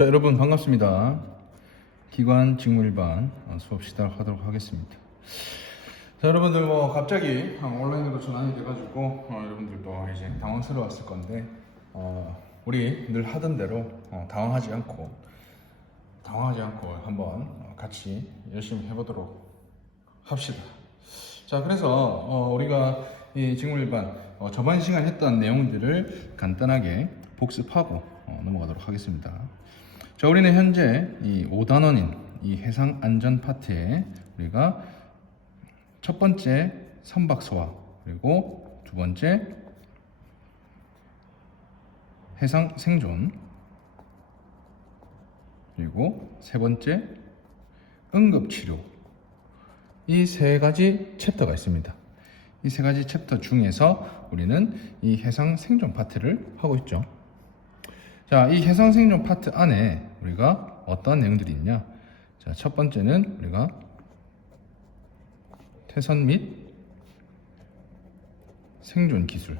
자, 여러분 반갑습니다. 기관 직무일반 수업 시작하도록 하겠습니다. 자, 여러분들 갑자기 온라인으로 전환이 돼가지고 여러분들도 이제 당황스러웠을 건데 우리 늘 하던 대로 당황하지 않고 한번 같이 열심히 해보도록 합시다. 자, 그래서 우리가 이 직무일반 저번 시간 했던 내용들을 간단하게 복습하고 넘어가도록 하겠습니다. 자, 우리는 현재 이 5단원인 이 해상 안전 파트에 우리가 첫 번째 선박소와 그리고 두 번째 해상 생존 그리고 세 번째 응급치료, 이 세 가지 챕터가 있습니다. 이 세 가지 챕터 중에서 우리는 이 해상 생존 파트를 하고 있죠. 자, 이 해상 생존 파트 안에 우리가 어떤 내용들이 있냐? 자, 첫 번째는 우리가 태선 및 생존 기술,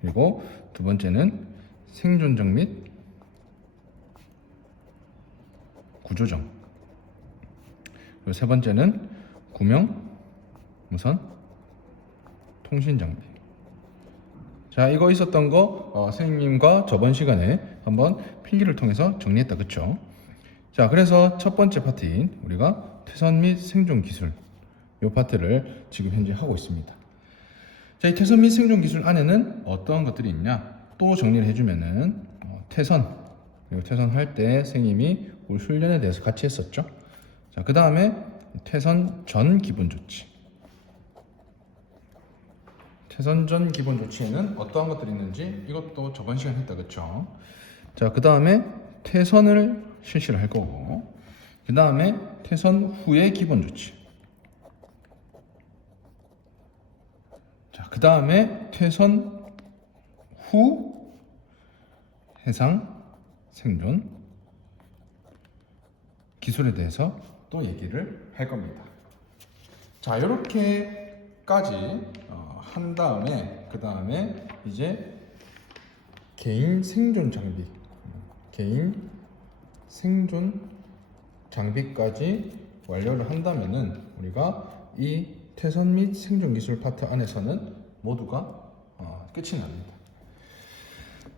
그리고 두 번째는 생존정 및 구조정, 그리고 세 번째는 구명 무선 통신 장비. 자, 이거 있었던 거 선생님과 저번 시간에 한번 필기를 통해서 정리했다, 그쵸? 자, 그래서 첫 번째 파트인 우리가 태선 및 생존 기술, 이 파트를 지금 현재 하고 있습니다. 자, 이 태선 및 생존 기술 안에는 어떠한 것들이 있냐? 또 정리를 해주면은 태선, 그리고 태선 할 때 선생님이 우리 훈련에 대해서 같이 했었죠. 자, 그 다음에 태선 전 기본 조치. 태선 전 기본 조치에는 어떠한 것들이 있는지 이것도 저번 시간에 했다, 그쵸? 자, 그 다음에 태선을 실시를 할 거고, 그 다음에 태선 후의 기본 조치. 자, 그 다음에 태선 후 해상 생존 기술에 대해서 또 얘기를 할 겁니다. 자, 이렇게까지 한 다음에 그 다음에 이제 개인 생존 장비까지 완료를 한다면은 우리가 이 태선 및 생존 기술 파트 안에서는 모두가 끝이 납니다.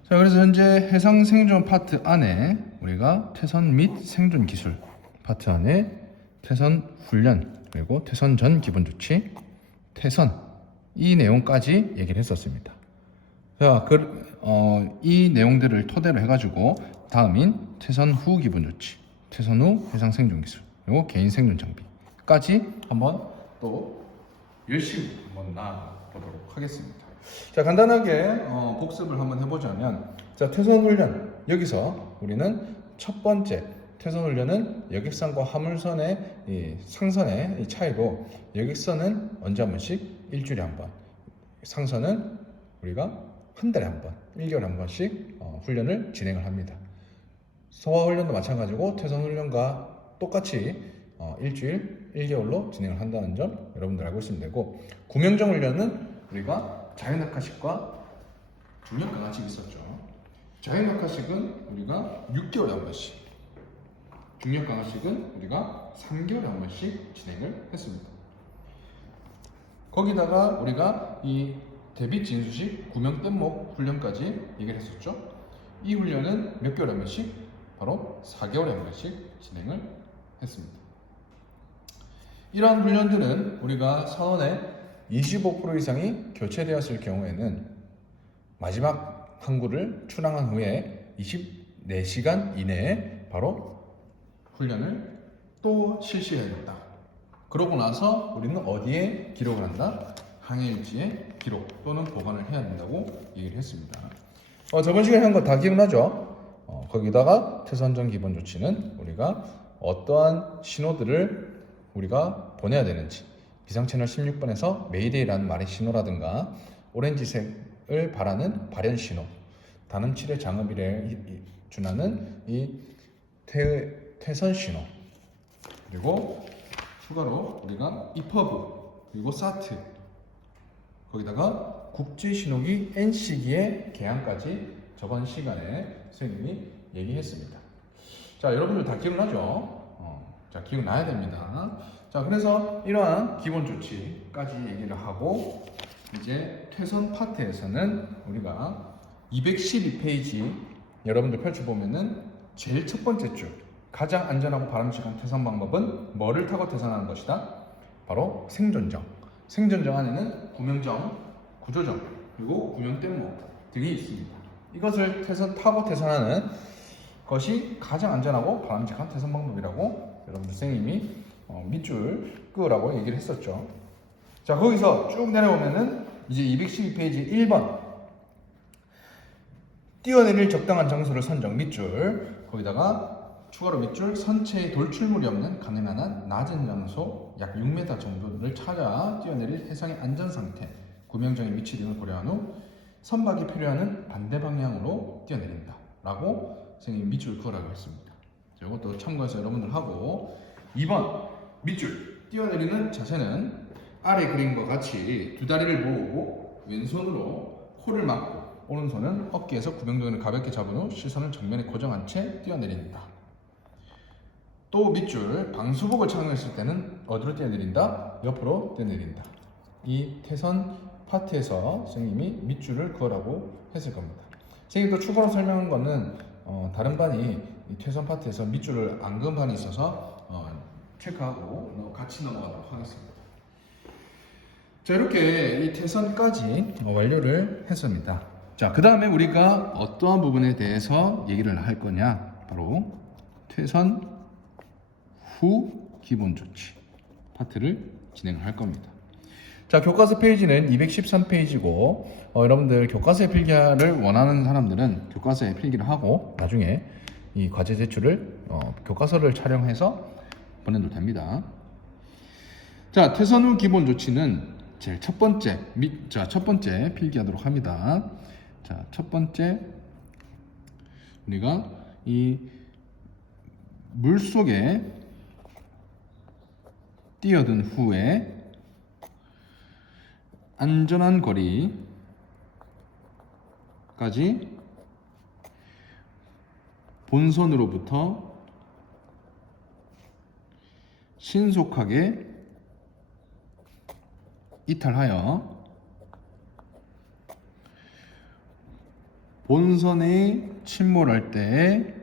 자, 그래서 현재 해상 생존 파트 안에 우리가 태선 및 생존 기술 파트 안에 태선 훈련, 그리고 태선 전 기본 조치, 태선, 이 내용까지 얘기를 했었습니다. 자, 이 내용들을 토대로 해가지고 다음인 태선 후 기본 조치, 태선 후 해상 생존 기술, 그리고 개인 생존 장비까지 한번 또 열심히 한번 나아보도록 하겠습니다. 자, 간단하게 복습을 한번 해보자면, 자, 태선 훈련, 여기서 우리는 첫 번째 태선 훈련은 여객선과 화물선의 이 상선의 이 차이로, 여객선은 언제 한 번씩? 일주일에 한 번. 상선은 우리가 한 달에 한 번, 1개월에 한 번씩 훈련을 진행을 합니다. 소화 훈련도 마찬가지고 태선 훈련과 똑같이 일주일, 1개월로 진행을 한다는 점 여러분들 알고 있으면 되고, 구명정 훈련은 우리가 자연낙하식과 중력강하식이 있었죠. 자연낙하식은 우리가 6개월에 한 번씩, 중력강하식은 우리가 3개월에 한 번씩 진행을 했습니다. 거기다가 우리가 이 대비 진수식 구명 뗏목 훈련까지 얘기를 했었죠. 이 훈련은 몇 개월에 한 번씩? 바로 4개월에 한 번씩 진행을 했습니다. 이러한 훈련들은 우리가 선원의 25% 이상이 교체되었을 경우에는 마지막 항구를 출항한 후에 24시간 이내에 바로 훈련을 또 실시해야겠다. 그러고 나서 우리는 어디에 기록을 한다? 항해일지에 기록 또는 보관을 해야 된다고 얘기를 했습니다. 저번 시간에 한 거 다 기억나죠? 거기다가 태선전 기본 조치는 우리가 어떠한 신호들을 우리가 보내야 되는지, 비상채널 16번에서 메이데이라는 말의 신호라든가 오렌지색을 바라는 발현 신호, 단음칠의 장읍이래 준하는 이 태선 신호, 그리고 추가로 우리가 이퍼브, 그리고 사트, 거기다가 국제신호기 NC기의 개항까지 저번 시간에 선생님이 얘기했습니다. 자, 여러분들 다 기억나죠? 자, 기억나야 됩니다. 자, 그래서 이러한 기본 조치까지 얘기를 하고 이제 퇴선 파트에서는 우리가 212페이지 여러분들 펼쳐보면은 제일 첫 번째 줄 가장 안전하고 바람직한 퇴선 방법은 뭐를 타고 퇴선하는 것이다? 바로 생존정. 생존정 안에는 구명정, 구조정, 그리고 구명댐목들이 있습니다. 이것을 타고 퇴선하는 것이 가장 안전하고 바람직한 퇴선 방법이라고 여러분들 선생님이 밑줄 끄라고 얘기를 했었죠. 자, 거기서 쭉 내려오면은 이제 212페이지 1번 뛰어내릴 적당한 장소를 선정 밑줄, 거기다가 추가로 밑줄 선체에 돌출물이 없는 가능한 한 낮은 장소 약 6m 정도를 찾아 뛰어내릴 해상의 안전상태, 구명정의 위치 등을 고려한 후 선박이 필요한 반대 방향으로 뛰어내린다 라고 선생님이 밑줄 그으라고 했습니다. 이것도 참고해서 여러분들 하고 2번 밑줄 뛰어내리는 자세는 아래 그림과 같이 두 다리를 모으고 왼손으로 코를 막고 오른손은 어깨에서 구명정을 가볍게 잡은 후 시선을 정면에 고정한 채 뛰어내린다. 또 밑줄 방수복을 착용했을 때는 어디로 뛰어내린다? 옆으로 뛰어내린다. 이 퇴선 파트에서 선생님이 밑줄을 그으라고 했을 겁니다. 선생님이 또 추가로 설명한 거는 다른 반이 이 퇴선 파트에서 밑줄을 안 그은 반이 있어서 체크하고 같이 넘어가도록 하겠습니다. 자, 이렇게 이 퇴선까지 완료를 했습니다. 자, 그 다음에 우리가 어떠한 부분에 대해서 얘기를 할 거냐? 바로 퇴선 후 기본 조치 파트를 진행을 할 겁니다. 자, 교과서 페이지는 213페이지고 여러분들 교과서에 필기를 원하는 사람들은 교과서에 필기를 하고 나중에 이 과제 제출을 교과서를 촬영해서 보내도 됩니다. 자, 퇴선 후 기본 조치는 제일 첫 번째 필기하도록 합니다. 자, 첫 번째 우리가 이 물속에 뛰어든 후에 안전한 거리까지 본선으로부터 신속하게 이탈하여 본선에 침몰할 때에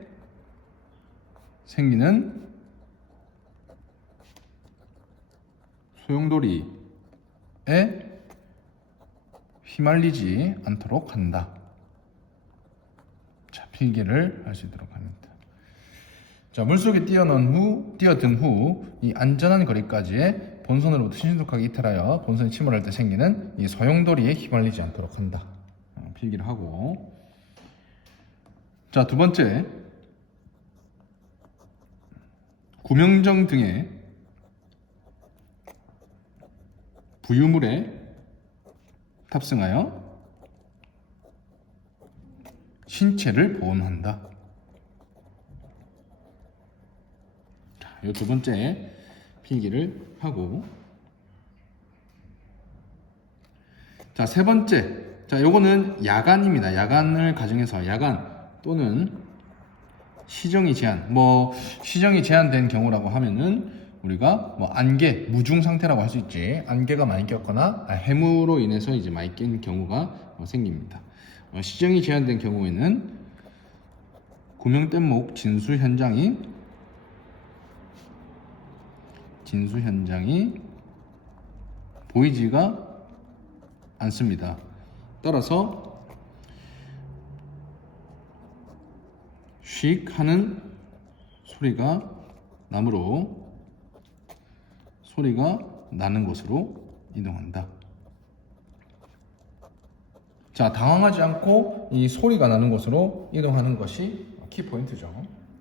생기는 소용돌이에 휘말리지 않도록 한다. 자, 필기를 할 수 있도록 합니다. 자, 물속에 뛰어든 후 이 안전한 거리까지의 본선으로부터 신속하게 이탈하여 본선에 침몰할 때 생기는 이 소용돌이에 휘말리지 않도록 한다. 필기를 하고, 자, 두 번째 구명정 등의 부유물에 탑승하여 신체를 보온한다. 자, 이 두 번째 필기를 하고, 자, 세 번째, 자, 요거는 야간입니다. 야간을 가정해서 야간 또는 시정이 제한된 경우라고 하면은 우리가 안개, 무중 상태라고 할 수 있지. 안개가 많이 꼈거나 해무로 인해서 이제 많이 낀 경우가 생깁니다. 시정이 제한된 경우에는 구명댐목 진수 현장이 보이지가 않습니다. 따라서 휙 하는 소리가 나는 곳으로 이동한다. 자, 당황하지 않고 이 소리가 나는 곳으로 이동하는 것이 키포인트죠.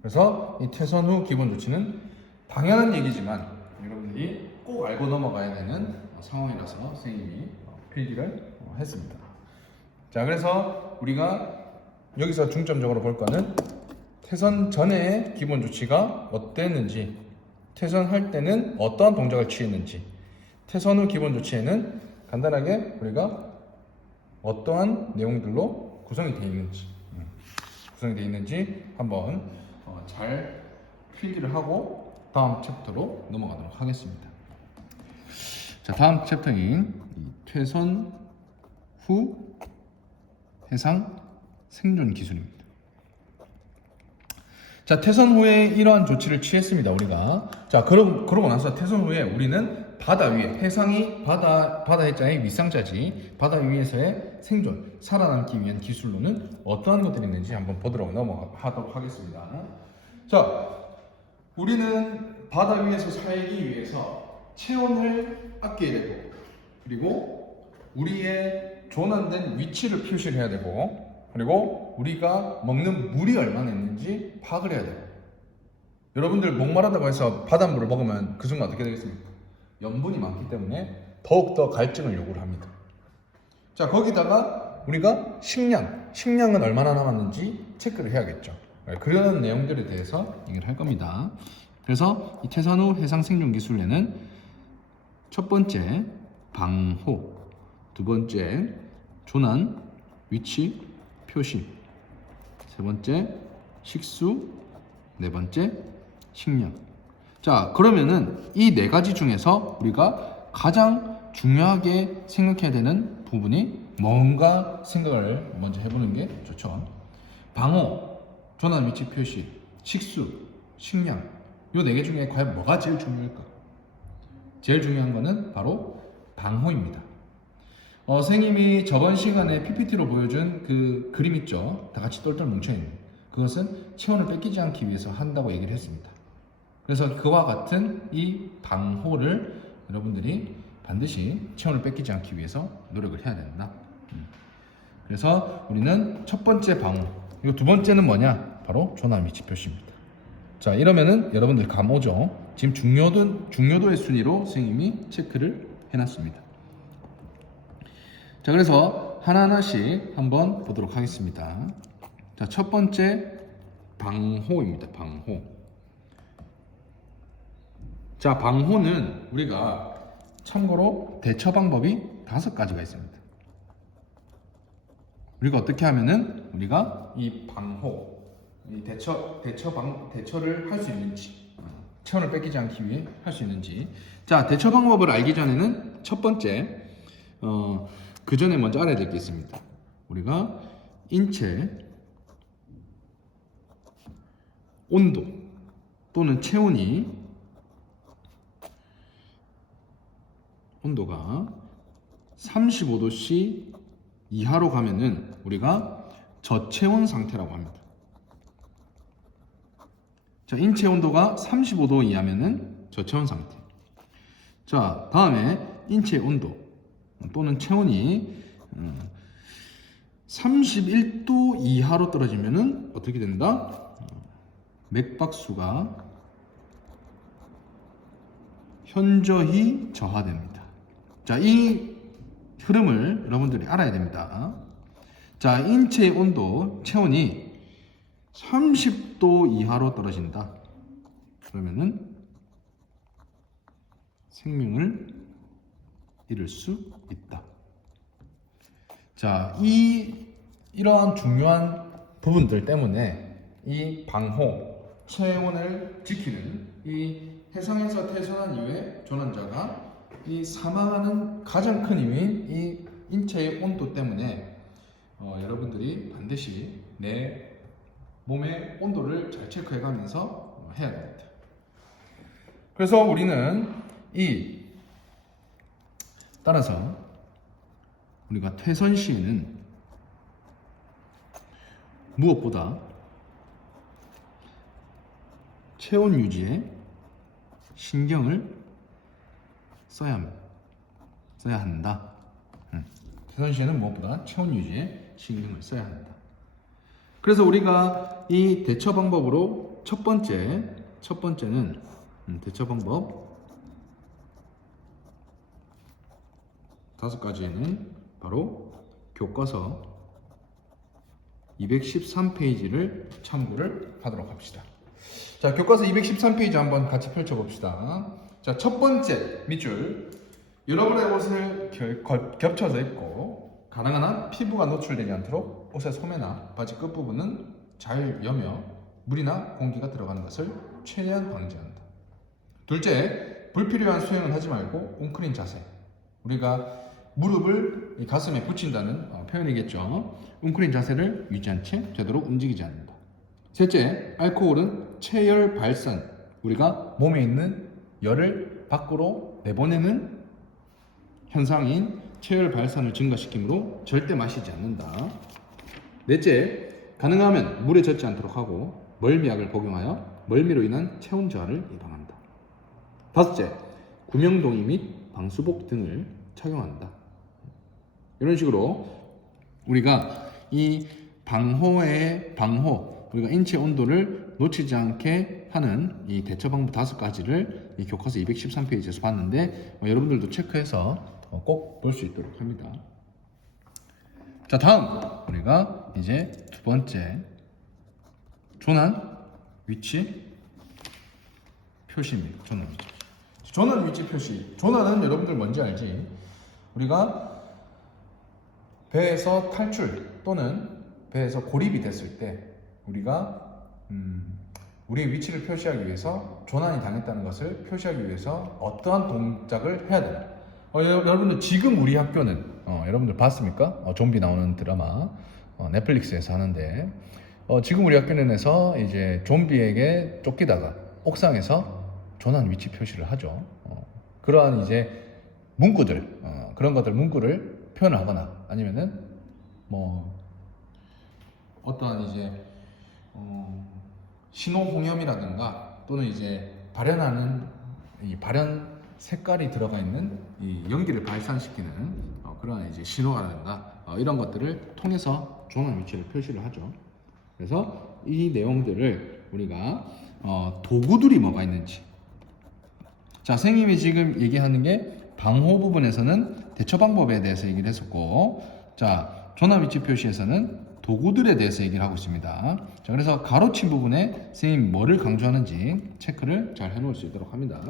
그래서 이 퇴선 후 기본 조치는 당연한 얘기지만 여러분들이 꼭 알고 넘어가야 되는 상황이라서 선생님이 필기를 했습니다. 자, 그래서 우리가 여기서 중점적으로 볼 거는 퇴선 전에 기본 조치가 어땠는지, 퇴선할 때는 어떠한 동작을 취했는지, 퇴선 후 기본 조치에는 간단하게 우리가 어떠한 내용들로 구성이 되어 있는지 구성이 되어 있는지 한번 잘 필기를 하고 다음 챕터로 넘어가도록 하겠습니다. 자, 다음 챕터인 퇴선 후 해상 생존 기술입니다. 자, 퇴선 후에 이러한 조치를 취했습니다. 우리가 자 그러고 나서 퇴선 후에 우리는 바다 위에 해상이 바다 해자의 윗상자지 바다 위에서의 생존 살아남기 위한 기술로는 어떠한 것들이 있는지 한번 보도록 넘어가도록 하겠습니다. 자, 우리는 바다 위에서 살기 위해서 체온을 아껴야 되고 그리고 우리의 조난된 위치를 표시를 해야 되고 그리고 우리가 먹는 물이 얼마나 있는지 파악을 해야 돼요. 여러분들 목마르다고 해서 바닷물을 먹으면 그 순간 어떻게 되겠습니까? 염분이 많기 때문에 더욱더 갈증을 요구를 합니다. 자, 거기다가 우리가 식량은 얼마나 남았는지 체크를 해야겠죠. 그런 내용들에 대해서 얘기를 할 겁니다. 그래서 이 퇴선 후 해상 생존 기술에는 첫 번째 방호, 두 번째 조난, 위치, 표시, 세 번째 식수, 네 번째 식량. 자, 그러면은 이 네 가지 중에서 우리가 가장 중요하게 생각해야 되는 부분이 뭔가 생각을 먼저 해보는 게 좋죠. 방호, 조난, 위치, 표시, 식수, 식량. 요 네 개 중에 과연 뭐가 제일 중요할까? 제일 중요한 거는 바로 방호입니다. 선생님이 저번 시간에 PPT로 보여준 그 그림 있죠? 다 같이 똘똘 뭉쳐있는 그것은 체온을 뺏기지 않기 위해서 한다고 얘기를 했습니다. 그래서 그와 같은 이 방호를 여러분들이 반드시 체온을 뺏기지 않기 위해서 노력을 해야 된다. 그래서 우리는 첫 번째 방호, 그리고 두 번째는 뭐냐? 바로 조난, 위치, 표시입니다. 자, 이러면은 여러분들 감 오죠? 지금 중요도의 순위로 선생님이 체크를 해놨습니다. 자, 그래서 하나하나씩 한번 보도록 하겠습니다. 자, 첫 번째 방호입니다. 방호. 자, 방호는 우리가 참고로 대처 방법이 5가지가 있습니다. 우리가 어떻게 하면은 우리가 이 방호, 이 대처를 할 수 있는지, 체온을 뺏기지 않기 위해 할 수 있는지. 자, 대처 방법을 알기 전에는 첫 번째, 그 전에 먼저 알아야 될 게 있습니다. 우리가 인체 온도 또는 체온이 온도가 35도씨 이하로 가면은 우리가 저체온 상태라고 합니다. 자, 인체 온도가 35도 이하면은 저체온 상태. 자, 다음에 인체 온도 또는 체온이 31도 이하로 떨어지면은 어떻게 된다? 맥박수가 현저히 저하됩니다. 자, 이 흐름을 여러분들이 알아야 됩니다. 자, 인체 온도, 체온이 30도 이하로 떨어진다. 그러면은 생명을 잃을 수 있다. 자, 이러한 중요한 부분들 때문에 이 방호, 체온을 지키는 이 해상에서 퇴선한 이후에 조난자가 이 사망하는 가장 큰 이유인 이 인체의 온도 때문에 여러분들이 반드시 내 몸의 온도를 잘 체크해 가면서 해야 됩니다. 그래서 우리는 따라서 우리가 퇴선 시에는 무엇보다 체온 유지에 신경을 써야 한다. 퇴선 시에는 무엇보다 체온 유지에 신경을 써야 한다. 그래서 우리가 이 대처 방법으로 첫 번째는 대처 방법 5가지에는 바로 교과서 213페이지를 참고를 하도록 합시다. 자, 교과서 213페이지 한번 같이 펼쳐봅시다. 자, 첫 번째 밑줄, 여러분의 옷을 겹쳐져 있고 가능한 한 피부가 노출되지 않도록 옷의 소매나 바지 끝부분은 잘 여며 물이나 공기가 들어가는 것을 최대한 방지한다. 둘째, 불필요한 수행은 하지 말고 웅크린 자세. 우리가 무릎을 이 가슴에 붙인다는 표현이겠죠. 웅크린 자세를 유지한 채 되도록 움직이지 않는다. 셋째, 알코올은 체열 발산. 우리가 몸에 있는 열을 밖으로 내보내는 현상인 체열 발산을 증가시키므로 절대 마시지 않는다. 넷째, 가능하면 물에 젖지 않도록 하고 멀미약을 복용하여 멀미로 인한 체온 저하를 예방한다. 다섯째, 구명동의 및 방수복 등을 착용한다. 이런 식으로 우리가 이 방호, 우리가 인체 온도를 놓치지 않게 하는 이 대처 방법 5가지를 이 교과서 213페이지에서 봤는데 여러분들도 체크해서 꼭 볼 수 있도록 합니다. 자, 다음 우리가 이제 두 번째 조난 위치 표시입니다. 조난 위치 표시. 조난은 여러분들 뭔지 알지? 우리가 배에서 탈출 또는 배에서 고립이 됐을 때 우리가 우리의 위치를 표시하기 위해서 조난이 당했다는 것을 표시하기 위해서 어떠한 동작을 해야 되나? 여러분들 지금 우리 학교는 여러분들 봤습니까? 좀비 나오는 드라마 넷플릭스에서 하는데 지금 우리 학교는에서 이제 좀비에게 쫓기다가 옥상에서 조난 위치 표시를 하죠. 그러한 이제 문구들 그런 것들 문구를 표현하거나 아니면은 뭐 어떠한 이제 신호 홍염이라든가 또는 이제 발현하는 이 발현 색깔이 들어가 있는 이 연기를 발산시키는 그런 이제 신호라든가 이런 것들을 통해서 조난 위치를 표시를 하죠. 그래서 이 내용들을 우리가 도구들이 뭐가 있는지, 자, 선생님이 지금 얘기하는 게 방호 부분에서는 대처 방법에 대해서 얘기를 했었고, 자, 조난 위치 표시에서는 도구들에 대해서 얘기를 하고 있습니다. 자, 그래서 가로친 부분에 선생님이 뭐를 강조하는지 체크를 잘 해놓을 수 있도록 합니다.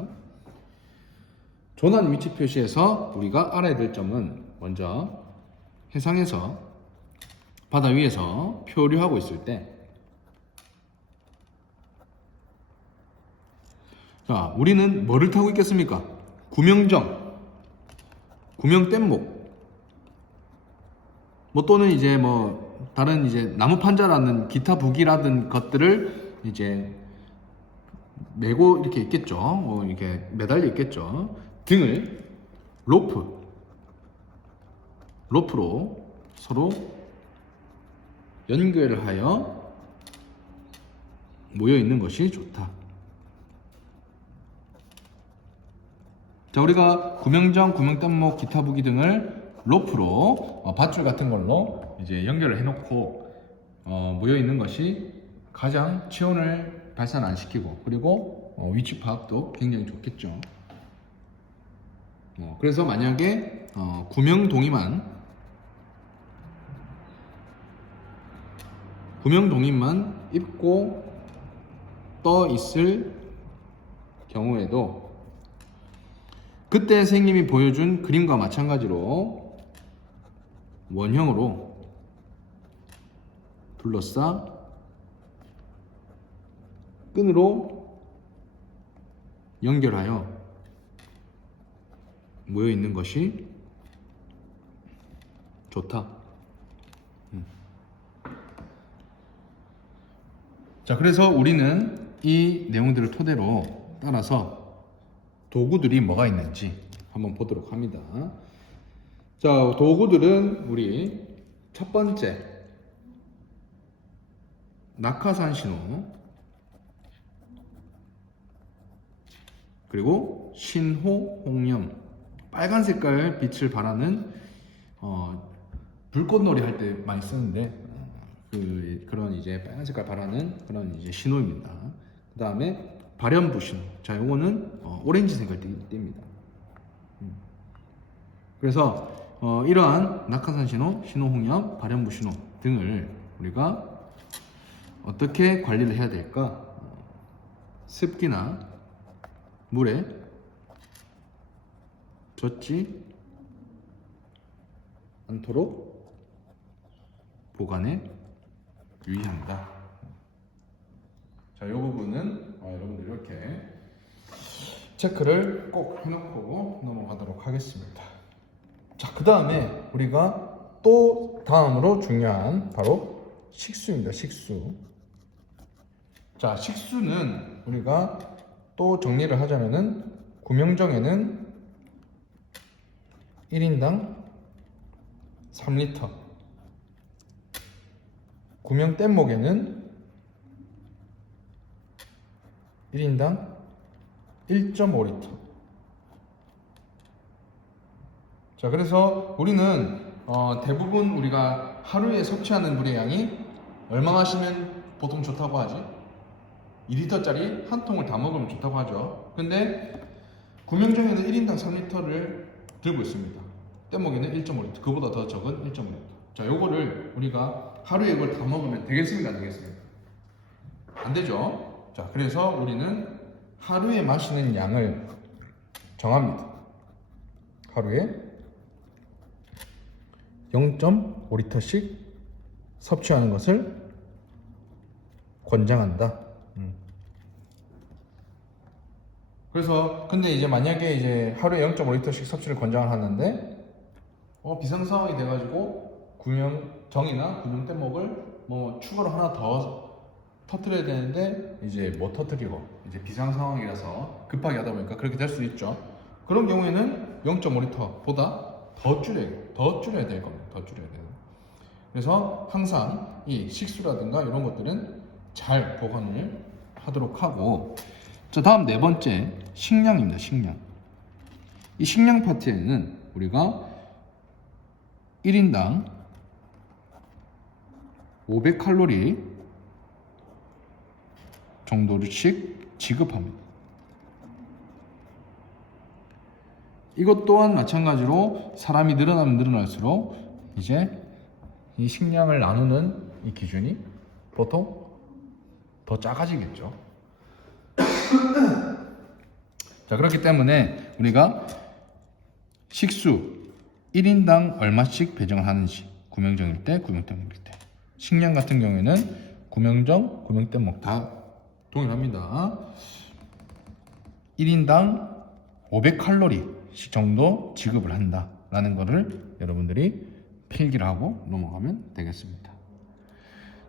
조난 위치 표시에서 우리가 알아야 될 점은 먼저 해상에서 바다 위에서 표류하고 있을 때, 자, 우리는 뭐를 타고 있겠습니까? 구명정, 구명뗏목, 뭐 또는 이제 뭐 다른 이제 나무 판자라는 기타 부기라든 것들을 이제 메고 이렇게 있겠죠. 뭐 이렇게 매달려 있겠죠. 등을 로프로 서로 연결을 하여 모여 있는 것이 좋다. 자, 우리가 구명정, 구명뗏목, 기타 부기 등을 로프로 밧줄 같은 걸로 이제 연결을 해놓고 모여 있는 것이 가장 체온을 발산 안 시키고 그리고 위치 파악도 굉장히 좋겠죠. 그래서 만약에 구명동이만 입고 떠 있을 경우에도 그때 선생님이 보여준 그림과 마찬가지로 원형으로 둘러싸 끈으로 연결하여 모여 있는 것이 좋다. 자, 그래서 우리는 이 내용들을 토대로 따라서 도구들이 뭐가 있는지 한번 보도록 합니다. 자, 도구들은 우리 첫 번째 낙하산 신호, 그리고 신호 홍염, 빨간 색깔 빛을 발하는 불꽃놀이 할 때 많이 쓰는데 그런 이제 빨간 색깔 발하는 그런 이제 신호입니다. 그 다음에 발연부 신호. 자, 요거는 오렌지 색깔 띱니다. 그래서 이러한 낙하산 신호, 신호 홍염, 발연부 신호 등을 우리가 어떻게 관리를 해야 될까? 습기나 물에 젖지 않도록 보관에 유의한다. 자, 이 부분은 여러분들 이렇게 체크를 꼭 해놓고 넘어가도록 하겠습니다. 자, 그 다음에 우리가 또 다음으로 중요한 바로 식수입니다. 식수. 자, 식수는 우리가 또 정리를 하자면은 구명정에는 1인당 3리터, 구명 뗏목에는 1인당 1.5리터. 자, 그래서 우리는 대부분 우리가 하루에 섭취하는 물의 양이 얼마 마시면 보통 좋다고 하지? 2리터짜리 한 통을 다 먹으면 좋다고 하죠. 근데 구명정에는 1인당 3리터를 들고 있습니다. 뗏목에는 1.5리터, 그보다 더 적은 1.5리터. 자, 요거를 우리가 하루에 이걸 다 먹으면 되겠습니까? 안 되겠습니까? 안 되죠. 자, 그래서 우리는 하루에 마시는 양을 정합니다. 하루에 0.5리터씩 섭취하는 것을 권장한다. 그래서 근데 이제 만약에 이제 하루에 0.5리터씩 섭취를 권장하는데 비상 상황이 돼가지고 구명정이나 구명 뗏목을 뭐 추가로 하나 더 터뜨려야 되는데 이제 못 터뜨리고 이제 비상 상황이라서 급하게 하다 보니까 그렇게 될 수 있죠. 그런 경우에는 0.5리터보다 더 줄여야 될 겁니다. 더 줄여야 돼요. 그래서 항상 이 식수라든가 이런 것들은 잘 보관을 하도록 하고, 자, 다음 네 번째 식량입니다. 식량. 이 식량 파트에는 우리가 1인당 500칼로리 정도씩 지급합니다. 이것 또한 마찬가지로 사람이 늘어나면 늘어날수록 이제 이 식량을 나누는 이 기준이 보통 더 작아지겠죠. 자, 그렇기 때문에 우리가 식수 1인당 얼마씩 배정을 하는지, 구명정일 때, 구명뗏목일 때. 식량 같은 경우에는 구명정, 구명뗏목 다 동일합니다. 1인당 500칼로리씩 정도 지급을 한다라는 거를 여러분들이 필기를 하고 넘어가면 되겠습니다.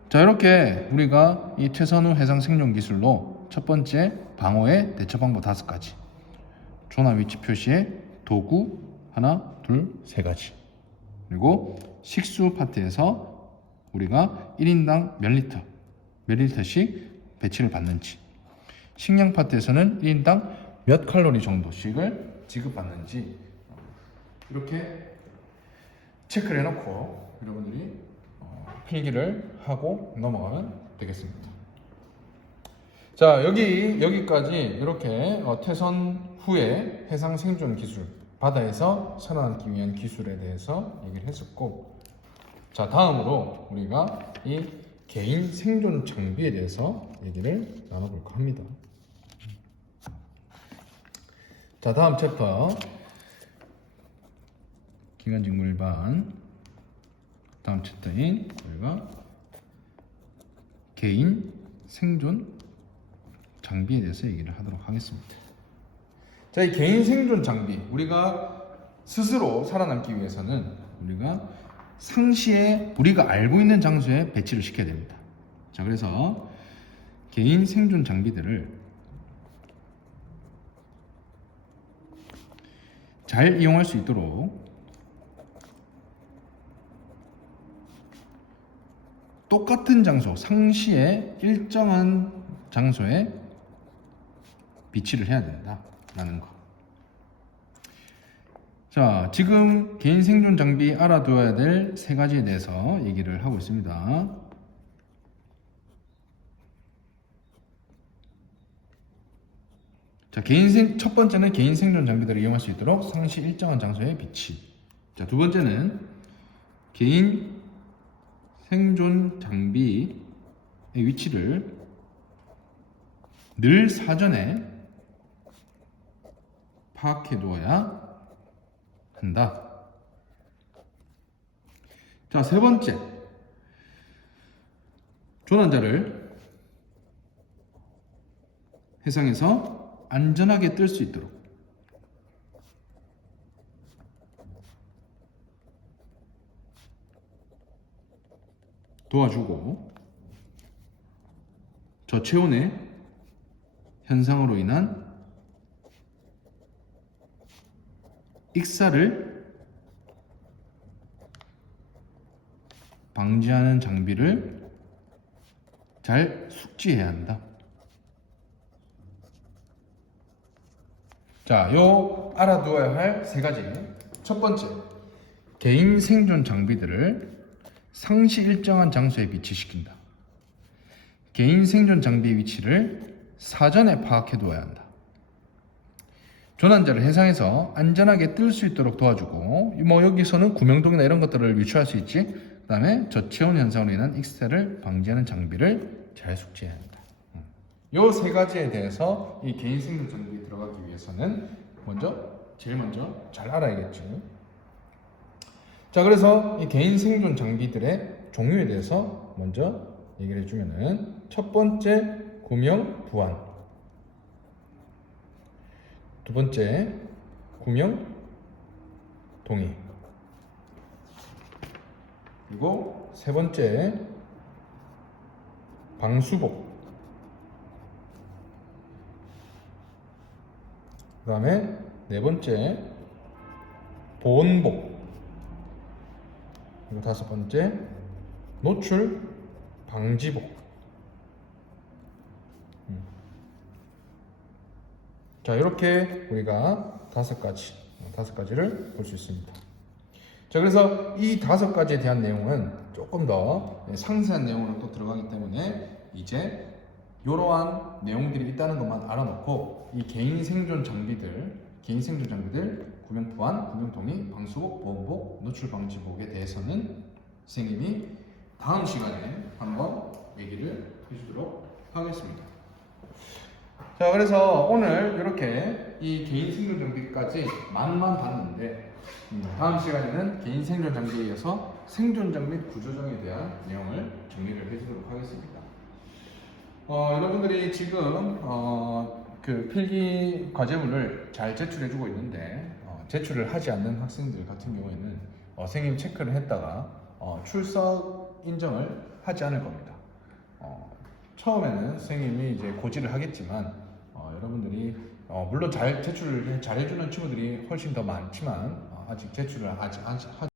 자, 이렇게 우리가 이 퇴선 후 해상 생존 기술로 첫 번째 방어의 대처 방법 5가지, 조나 위치 표시에 도구 하나, 둘, 세 가지, 그리고 식수 파트에서 우리가 1인당 몇 리터씩 배치를 받는지, 식량 파트에서는 1인당 몇 칼로리 정도씩을 지급받는지 이렇게 체크를 해놓고 여러분들이 필기를 하고 넘어가면 되겠습니다. 자, 여기까지 이렇게 퇴선 후에 해상 생존 기술, 바다에서 살아남기 위한 기술에 대해서 얘기를 했었고, 자, 다음으로 우리가 이 개인 생존 장비에 대해서 얘기를 나눠볼까 합니다. 자, 다음 챕터 기관직무 일반, 다음 챕터인 우리가 개인 생존 장비에 대해서 얘기를 하도록 하겠습니다. 자, 이 개인 생존 장비, 우리가 스스로 살아남기 위해서는 우리가 상시에 우리가 알고 있는 장소에 배치를 시켜야 됩니다. 자, 그래서 개인 생존 장비들을 잘 이용할 수 있도록 똑같은 장소, 상시에 일정한 장소에 비치를 해야 된다라는 거. 자, 지금 개인 생존 장비 알아둬야 될 3가지에 대해서 얘기를 하고 있습니다. 자, 첫 번째는 개인 생존 장비들을 이용할 수 있도록 상시 일정한 장소에 비치. 자, 두 번째는 개인 생존 장비의 위치를 늘 사전에 파악해 두어야 한다. 자, 세 번째, 조난자를 해상에서 안전하게 뜰 수 있도록 도와주고, 저체온의 현상으로 인한 익사를 방지하는 장비를 잘 숙지해야 한다. 자, 요 알아두어야 할 세 가지. 첫 번째, 개인 생존 장비들을 상시 일정한 장소에 비치시킨다. 개인 생존 장비의 위치를 사전에 파악해 두어야 한다. 조난자를 해상에서 안전하게 뜰 수 있도록 도와주고, 뭐 여기서는 구명동이나 이런 것들을 유추할 수 있지. 그 다음에 저체온 현상으로 인한 익사를 방지하는 장비를 잘 숙지해야 한다. 요 세 가지에 대해서 이 개인 생존 장비에 들어가기 위해서는 제일 먼저 잘 알아야겠죠. 자, 그래서 이 개인 생존 장비들의 종류에 대해서 먼저 얘기를 해주면은, 첫 번째 구명 부안, 두 번째 구명 동의, 그리고 세 번째 방수복, 그 다음에 네 번째 보온복, 그리고 다섯 번째 노출 방지복. 자, 이렇게 우리가 다섯 가지를 볼 수 있습니다. 자, 그래서 이 다섯 가지에 대한 내용은 조금 더 상세한 내용으로 또 들어가기 때문에 이제 이러한 내용들이 있다는 것만 알아놓고, 이 개인 생존 장비들, 구명 보안, 구명 동의, 방수복, 보온복, 노출 방지복에 대해서는 선생님이 다음 시간에 한번 얘기를 해주도록 하겠습니다. 자, 그래서 오늘 이렇게 이 개인 생존 장비까지 맛만 봤는데, 다음 시간에는 개인 생존 장비에 이어서 생존장 및 구조장에 대한 내용을 정리를 해주도록 하겠습니다. 여러분들이 지금 그 필기 과제물을 잘 제출해주고 있는데, 제출을 하지 않는 학생들 같은 경우에는 선생님 체크를 했다가 출석 인정을 하지 않을 겁니다. 처음에는 선생님이 이제 고지를 하겠지만, 여러분들이 물론 잘 제출을 잘해주는 친구들이 훨씬 더 많지만, 아직 제출을 하지